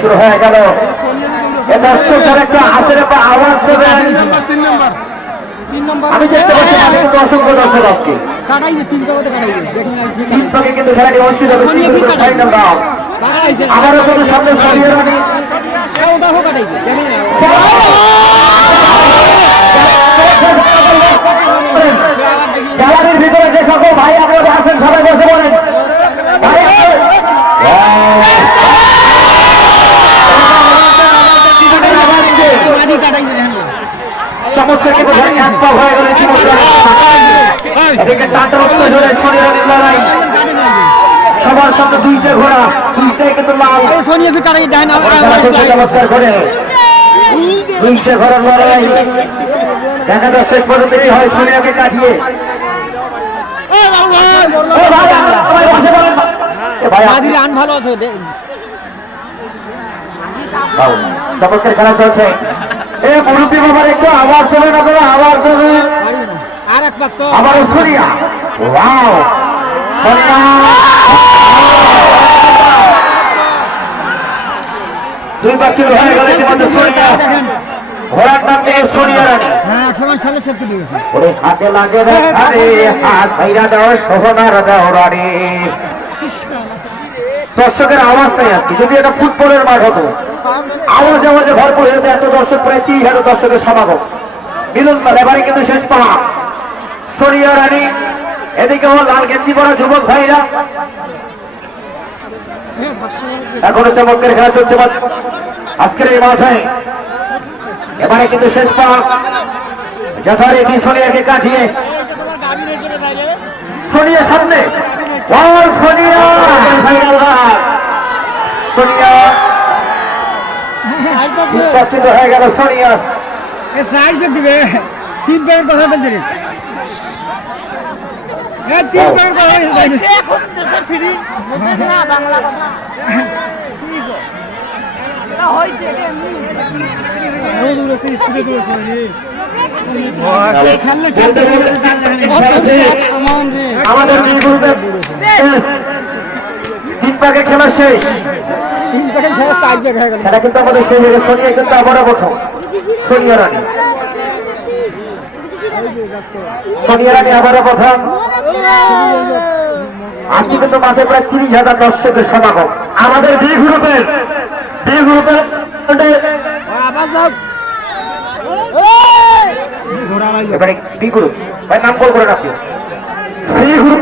শুরু হয়ে গেল পাক পাক আমি দেখতে পাচ্ছি অসংখ্য দর্শক আজকে কাটাইবে তিন পাকতে কাটাইবে তিন ব্লকে কিন্তু খেলাটি অনুষ্ঠিত হবে আবারও সামনে কাটাইবে দেখুন না। চমৎকার কিন্তু হয়ে গেল সবার সাথে দুইটা ঘোড়া দুইটাই কিন্তু লাল সোনিয়া ফি কাটাই না খেলা চলছে করে। দুইটা ঘোড়ার লড়াই। দেখা যাচ্ছে শেষ পর্যন্ত কি হয় সোনিয়াকে কাটিয়ে আন ভালো আছে দাও। চমৎকার খেলা চলছে। এ মুরব্বী বাবার একটু আওয়াজ দেবেন আপনারা আওয়াজ দেবেন। আর এক পাক তো। আবারও সোনিয়া। ওয়াও। সোনিয়া। হয়ে গেল ইতিমধ্যে সোনিয়া ঘোড়ার নাম দিয়ে সোনিয়া রানী। হ্যাঁ এক সময় ছেলে ছেড়ে দিয়েছে ওরে হাতে লাগে রে আরে হাত ভাইরা দাও সোহনার দাও রানী। দর্শকের আওয়াজ নাই আজকে যদি এটা ফুটবলের মাঠ হতো। আওয়াজ আওয়াজে ভরপুর হয়েছে এত দর্শক প্রায় তিরিশ হাজার দর্শকের সমাগম। মিলন এবারে কিন্তু শেষ পাওয়া সোনিয়া রানী এদিকে লাল গেঞ্জি পরা যুবক ভাইরা। এখনও চমৎকার খেলা চলছে। আজকের এই মাঠে। এবারে কিন্তু শেষ যথারীতি সোনিয়াকে কাটিয়ে। সোনিয়া সামনে। ও সোনিয়া। সোনিয়া। হয়ে গেল সোনিয়া। সাইড দিবে। তিন প্যাকেট কথা বলতে এ তিন প্যাকেট ফ্রি বুঝলেন না বাংলা কথা। আমাদের। তিন পাকে খেলা শেষ। তিন প্যাকেট ছেড়ে সাইড ব্যাগ হয়ে গেল। খেলা কিন্তু আমাদের শেষ হয়ে গেছে। সোনিয়া কিন্তু আবারও প্রথম সোনিয়া রানী সোনিয়া রানী আবারও প্রথম আজকে কিন্তু মাঠে প্রায় তিরিশ হাজার দর্শকের সমাগম। আমাদের বি গ্রুপের বি গ্রুপের এবারে বি গ্রুপ, ভাই, নাম কল করেন আপনি বি গ্রুপ